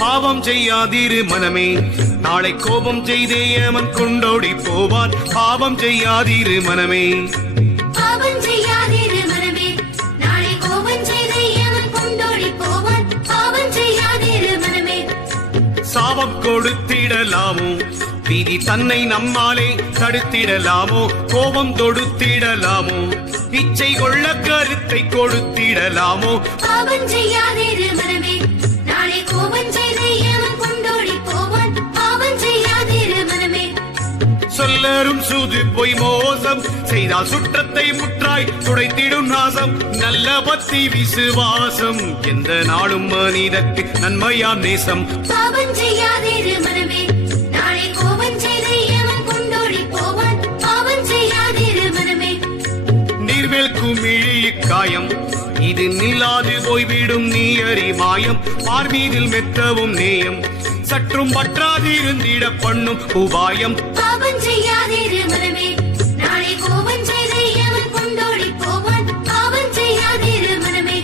பாவம் செய்யாதீரு மனமே. நாளை கோபம் செய்தே அவன் கொண்டோடி போவான். பாவம் செய்யாதிரு மனமே. எவன் கொண்டோடி போவான். பாவம் செய்யாதிரு மனமே. சாபம் கொடுத்திடலாமோ? விதி தன்னை நம்மாலே தடுத்திடலாமோ? கோபம் தொடுத்திடலாமோ? இச்சை கொள்ள கருத்தை கொடுத்திடலாமோ? பாவம் செய்யாதிரு மனமே. சொல்லரும் சூது பொய் மோசம். செய்தால் சுற்றத்தை முற்றாய் துடைத்திடும் நாசம். நல்ல பக்தி விசுவாசம் எந்த நாளும் மனிதற்கு நன்மையாம் நேசம். பாவம் செய்யாதிரு மனமே. நாளை கோபம் செய்து எவன் கொண்டோடி போவான்? பாவம் செய்யாதிரு மனமே. நீர்மேல் குமிழி காயம். இது நில்லாது போய்விடும் நீ அறி மாயம். பார்மீதில் மெத்தவும் நேயம். சற்றும் பற்றாதிருந்திட பண்ணும் உபாயம். பாவம் செய்யாதிரு மனமே. நாளை கோபம் செய்து எவன் கொண்டோடி போவான்? பாவம் செய்யாதிரு மனமே.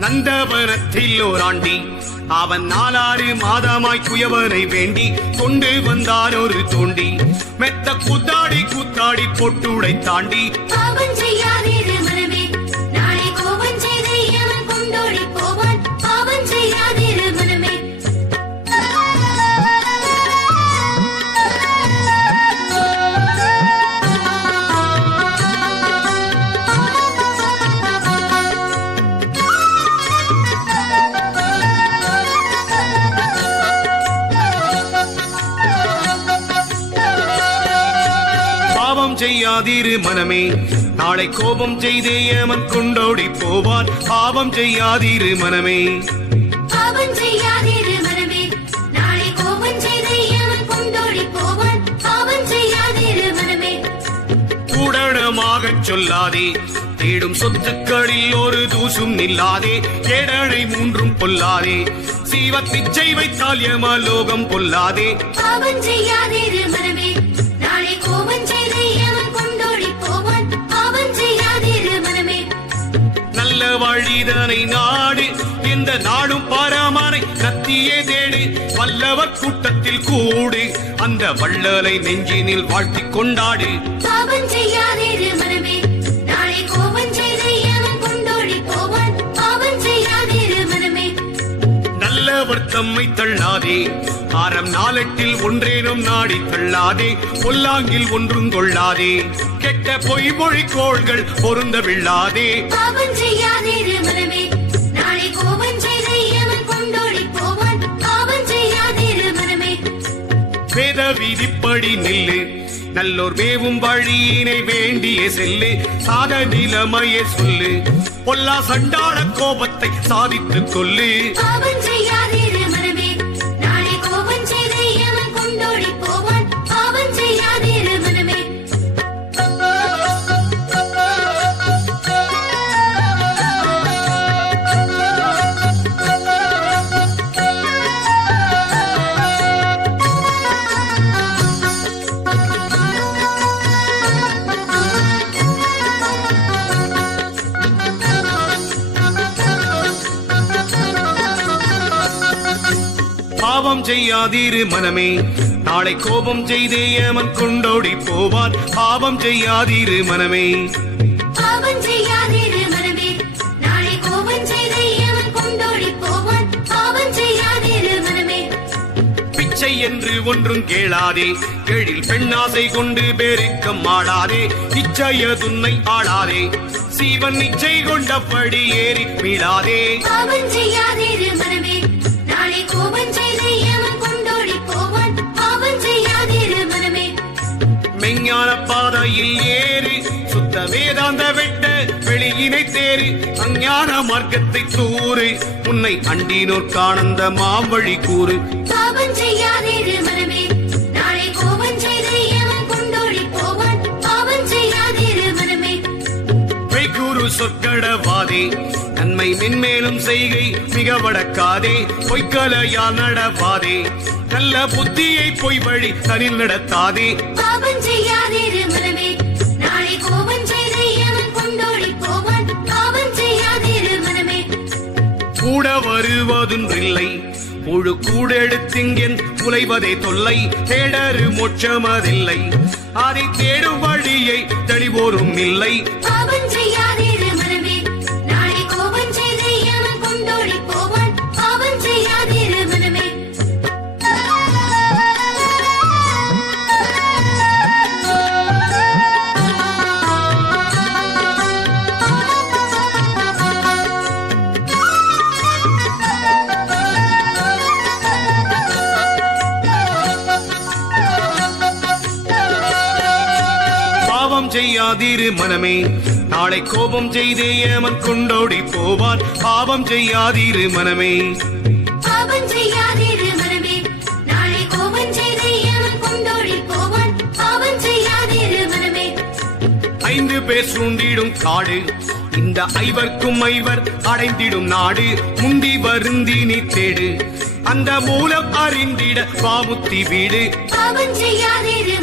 நந்தவனத்தில் ஓராண்டி. அவன் நாலாறு மாதமாய் குயவனை வேண்டி கொண்டு வந்தார் ஒரு தோண்டி. மெத்த கூத்தாடி கூத்தாடி பொட்டுடை தாண்டி. பாவம் செய்யாதிரு செய்யாதிரு மனமே. நாளை கோபம் செய்தே ஏமன் கொண்டோடி போவான் பாவம் செய்யாதிரு மனமே. சொல்லாதே. தேடும் சொத்துக்களில் ஒரு தூசும் நில்லாதே. கேடனை மூன்றும் பொல்லாதே. சீவத்திச்சை வைத்தால் யமலோகம் பொல்லாதே. பாவம் செய்யாதிரு மனமே. நாளை கோபம் வழிதனை நாடு. இந்த நாடும் பாராமனை கத்தியே தேடு. வல்லவர் கூட்டத்தில் கூடு. அந்த வள்ளலை நெஞ்சினில் வாழ்த்திக் கொண்டாடு. நல்லவர் தம்மை தள்ளாதே. ஆரம் நாளெட்டில் ஒன்றேனும் நாடி தள்ளாதே. பொல்லாங்கில் ஒன்றும் கொள்ளாதே. கெட்ட பொய் மொழி கோள்கள் பொருந்த விழாதே வேத விதிப்படி நில்லு. நல்லோர் மேவும் வழியினை வேண்டிய செல்லு. சாத நிலைமையை சொல்லு. பொல்லா சண்டாள கோபத்தை சாதித்துக் கொள்ளு பாவம் செய்யாதிரு மனமே. நாளை கோபம் செய்தே ஏமன் கொண்டோடி போவான் பாவம் செய்யாதிரு மனமே. பாவம் செய்யாதிரு மனமே. நாளை கோபம் செய்து எவன் கொண்டோடி போவான் பாவம் செய்யாதிரு மனமே. பிச்சை என்று ஒன்றும் கேளாதே. எழில் பெண்ணாசை கொண்டு பெருக்கம் ஆடாதே. இச்சைய துன்னை ஆடாதே. சீவன் இச்சை கொண்டபடி ஏறி மீளாதே. பாவம் செய்யாதிரு ஞான மார்க்கத்தை சூறு. உன்னை அண்டினோர் காணந்த மாம்பழி கூறு. சொற்கடவாதே. நன்மை மென்மேலும் செய்கை மிக வடக்காதே. பொய்க்கலையா நடவாதே. நல்ல புத்தியை பொய் வழி தனி நடத்தாதே. பாவம் செய்யாதே நாளை கோபம் வருவதொன்றில்லை. முழு கூடெடுத்திங்கென் உழைவதே தொல்லை. தேடரு மோட்சமதில்லை. அதை தேடும் வழியை தெளிவோரும் இல்லை செய்யாதிரு மனமே. நாளை கோபம் செய்தே ஏமன் கொண்டோடி போவான் பாவம் செய்யாதிரு மனமே. பாவம் செய்யாதிரு மனமே. நாளை கோபம் செய்து எவன் கொண்டோடி போவான் பாவம் செய்யாதிரு மனமே. ஐந்து பேர் சூண்டிடும் காடு. இந்த ஐவர்க்கும் ஐவர் அடைந்திடும் நாடு. முந்தி வருந்தி நீ தேடு. அந்த மூலம் அறிந்திட பாமுத்தி வீடு. பாவம் செய்யாதிரு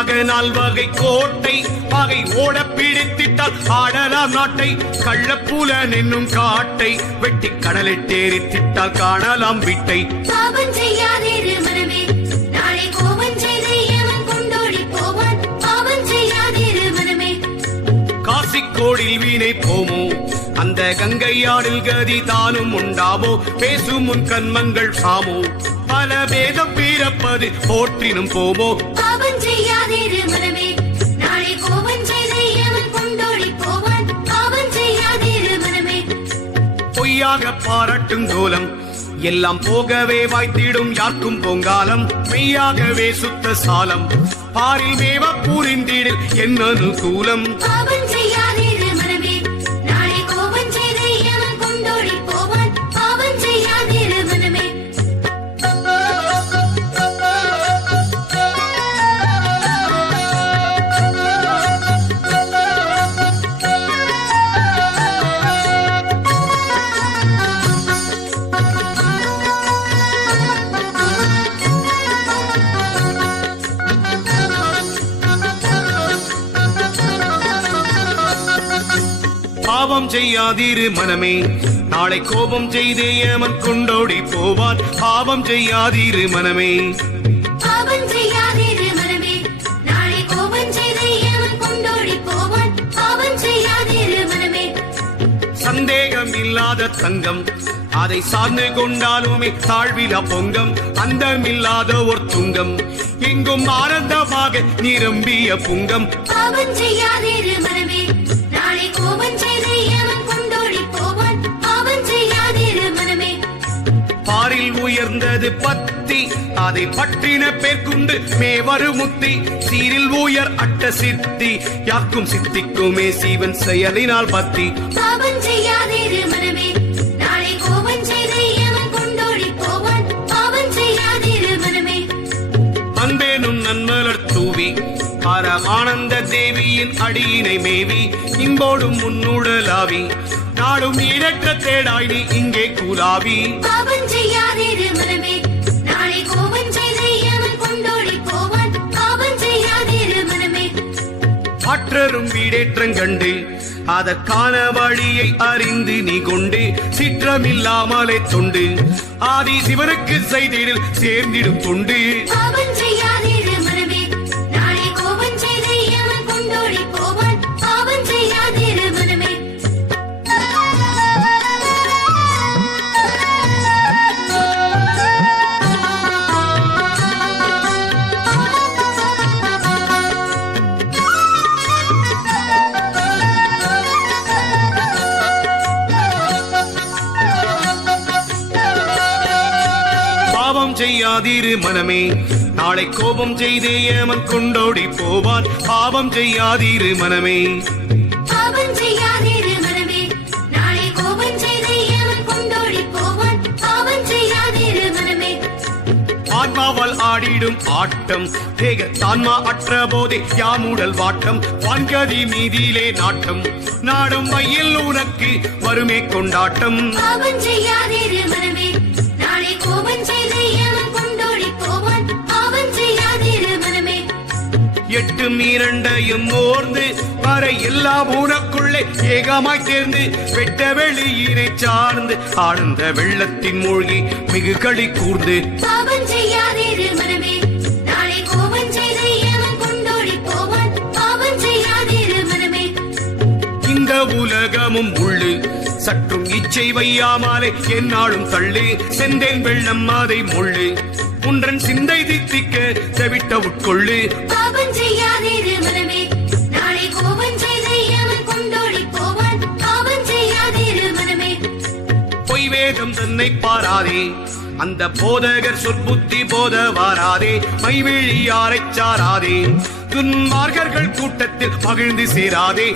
உள்ளாக நால்வகை கோட்டை பகை ஓட பிடித்திட்டால் ஆடலாம் நாட்டை. கள்ளப்பூலன் என்னும் காட்டை வெட்டி கடலிட்டேரித்திட்டால் காணலாம் விட்டை. காசிக்கோடில் வீணை போமோ? அந்த கங்கையாடில் கதி தானும் உண்டாமோ பேசும் உன் கண்மங்கள் சாமோ பல பேதம் பீரப்பது போற்றினும் போமோ? பொய்யாக பாராட்டும் கோலம் எல்லாம் போகவே வாய்த்திடும் யாருக்கும் பொங்காலம். மெய்யாகவே சுத்த சாலம். பாரில் மேவ பூரிந்திடில் என்ன அனுகூலம் பாவம் செய்யாதிரு மனமே. நாளை கோபம் செய்தே ஏமன் கொண்டோடி போவான் பாவம் செய்யாதிரு மனமே. சந்தேகம் இல்லாத தங்கம். அதை சார்ந்து கொண்டாலுமே தாழ்விலா பொங்கம். அந்தமில்லாத ஒரு துங்கம். எங்கும் ஆனந்தமாக நிரம்பிய புங்கம். பாவம் செய்யாதிரு மனமே. உயர்ந்தது பத்தி. அதை பற்றின பேர்க்குண்டு மேவரு முத்தி. சீரில் உயர் அட்ட சித்தி. யாக்கும் சித்திக்குமே சீவன் செயலினால் பத்தி. அன்பேனும் நன்மலர் தூவி. பரமானந்த தேவியின் அடியினை மேவி. இன்போடும் முன்னுடலாவி நாடும் ஈரற்ற தேடாய் நீ இங்கே செய்யாதிரு மனமே ஆற்றரும் வீடேற்றங்கண்டு அதற்கான வழியை அறிந்து நீ கொண்டு சிற்றமில்லாமலே தொண்டு. ஆதி சிவனுக்கு செய்திடில் சேர்ந்திடும் தொண்டு. மனமே. நாளை கோபம் செய்தே ஏமன் கொண்டோடி போவான். பாவம் செய்யாதிரு மனமே. ஆத்மாவால் ஆடிடும் ஆடிடும். ஆட்டம் தேகத்தான்மா அற்ற போதே யாமுடல் வாட்டம். வான்கதி மீதியிலே நாட்டம். நாடும் வையில் உனக்கு வருமே கொண்டாட்டம். எட்டும் இரண்டையும் ஓர்ந்து வரை எல்லாம் உனக்குள்ளே ஏகமாய் தேர்ந்து வெட்ட வெளியினை சார்ந்து ஆழ்ந்த வெள்ளத்தின் மூழ்கி மிகு களி கூர்ந்து. இந்த உலகமும் உள்ளு. சற்றும் இச்சை வையாமலே என்னாலும் தள்ளு. செந்தேன் வெள்ளம் அதை முள்ளு. உன்றன் சிந்தை தித்திக்க தவிட்ட உட்கொள்ளு. தன்னை பாராதே. அந்த போதகர் சொற்புத்தி போத வாராதே. மைவிழியாரைச் சாராதே. துன்மார்கர்கள் கூட்டத்தில் மகிழ்ந்து சேராதே.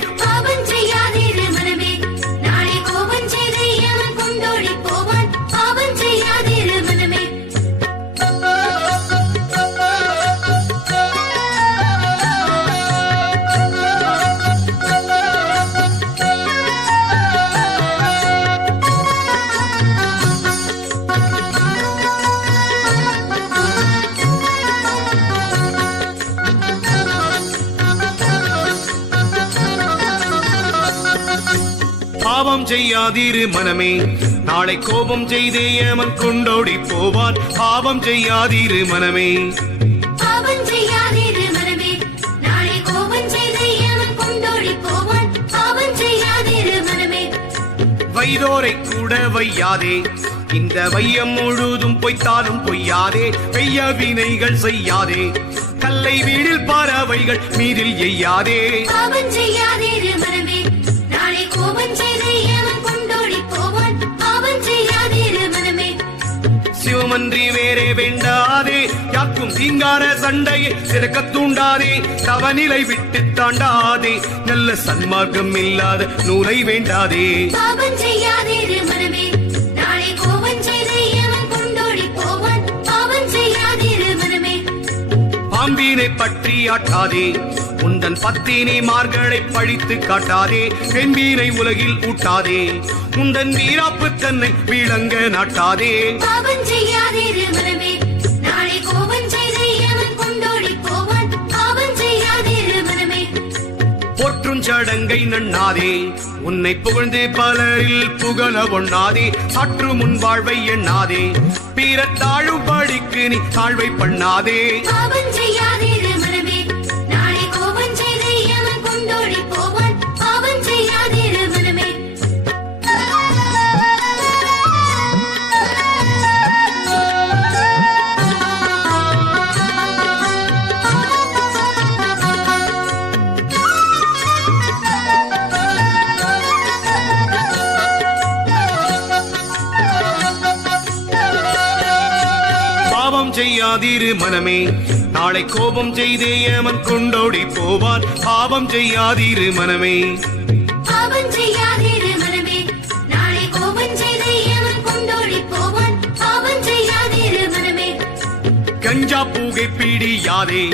செய்யாதிரு மனமே. நாளை கோபம் செய்தே ஏமன் கொண்டோடி போவான் பாவம் செய்யாதிரு மனமே. கொண்டோடி போவான் பாவம் செய்யாதிரு வைதோரை கூட வையாதே. இந்த வையம் முழுதும் பொய்த்தாலும் பொய்யாதே. பெய்ய வினைகள் செய்யாதே. கல்லை வீடில் பறவைகள் மீதில் எய்யாதே. சிவமன்றி வேறே வேண்டாதே. யாக்கும் தீங்கான சண்டையை சிறக்க தூண்டாதே. தவநிலை விட்டு தாண்டாதே. நல்ல சன்மார்க்கம் இல்லாத நூலை வேண்டாதே. பாம்பினை பற்றி ஆட்டாதே. உந்தன் பத்தினி மார்களை பழித்து காட்டாதே. வெண்பீனை உலகில் ஊட்டாதே. உந்தன் வீராப்பு தன்னை விளங்க நாட்டாதே. பாவம் செய்யாதிரு மனமே நாளை கோபம் செய்து எவன் கொண்டோடி போவான்? பாவம் செய்யாதிரு மனமே போற்றும் சடங்கை நண்ணாதே. உன்னை புகழ்ந்து பலரில் புகழ ஒண்ணாதே. சற்று முன் வாழ்வை எண்ணாதே. பிறர் தாழும் படிக்கு நீ தாழ்வை பண்ணாதே. பாவம் செய்யாதிரு பாவம் செய்யாதிரு மனமே. நாளை கோபம் செய்தே ஏமன் கொண்டோடி போவான் பாவம் செய்யாதிரு மனமே. பாவம் செய்யாதிரு மனமே. நாளை கோபம் செய்து எவன் கொண்டோடி போவான் பாவம் செய்யாதிரு மனமே. கஞ்சா பூகை பீடியாதே.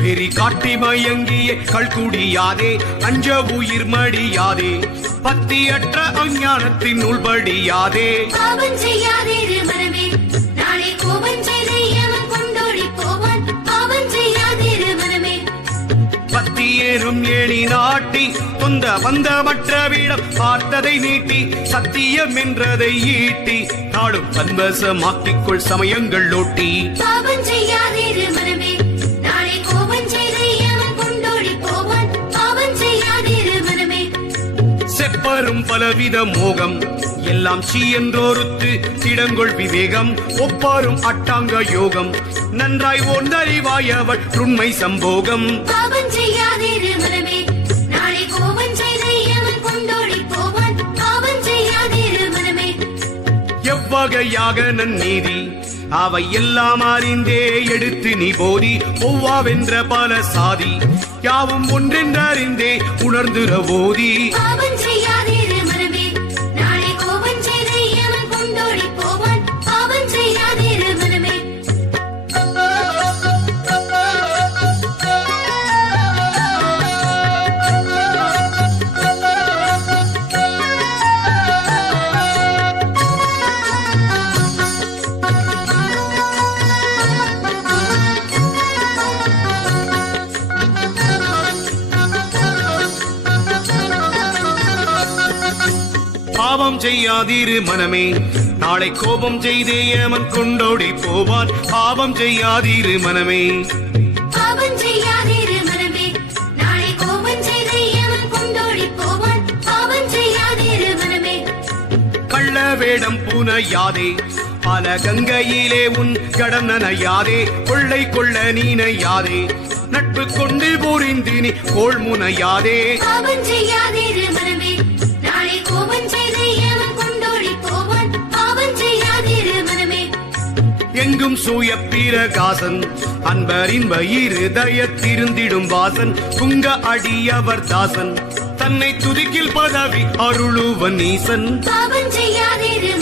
பெரி காட்டி மயங்கிய கல்குடியாதே. அஞ்ச உயிர் மடியாதே. பத்தியற்ற அஞ்ஞானத்தின் உள்படியாதே பாவம் செய்யாதிரு மனமே. பத்தியேறும் ஏணி நாட்டி தொந்த வந்த மற்ற வீடம் பார்த்ததை நீட்டி சத்தியம் என்றதை ஈட்டி நாடும் தன்வசமாக்கிக்கொள் சமயங்கள் ஓட்டி செப்பரும் பலவித மோகம் எல்லாம் சீ என்றோருத்து திடங்கொள் விவேகம் ஒப்பாரும் அட்டாங்க யோகம் நன்றாய் ஓர்ந்தறிவாயவள் உண்மை சம்போகம். எவ்வகையாக நன்னீதி அவை எல்லாம் அறிந்தே எடுத்து நீ போதி. ஒவ்வாவென்ற பல சாதி யாவும் ஒன்றென்றறிந்தே உணர்ந்துர ஓதி செய்யாதிரு மனமே. நாளை கோபம் செய்தே ஏமன் கொண்டோடி போவான். பாவம் செய்யாதிரு மனமே. பாவம் செய்யாதிரு மனமே. நாளை கோபம் செய்து எவன் கொண்டோடி போவான். பாவம் செய்யாதிரு மனமே. கள்ள வேடம் புனையாதே. பல கங்கையிலே உன் கடம் நனையாதே. கொள்ளை கொள்ள நீனையாதே. நட்பு கொண்டு புரிந்து நீ கோள் முனையாதே. பாவம் எங்கும் சூய பிரகாசன். அன்பரின் இருதயத்திருந்திடும் வாசன். குங்க அடியவர் தாசன். தன்னை துதிக்கில் பதவி அருளுவன் நீசன். பாவம் செய்யாதிரு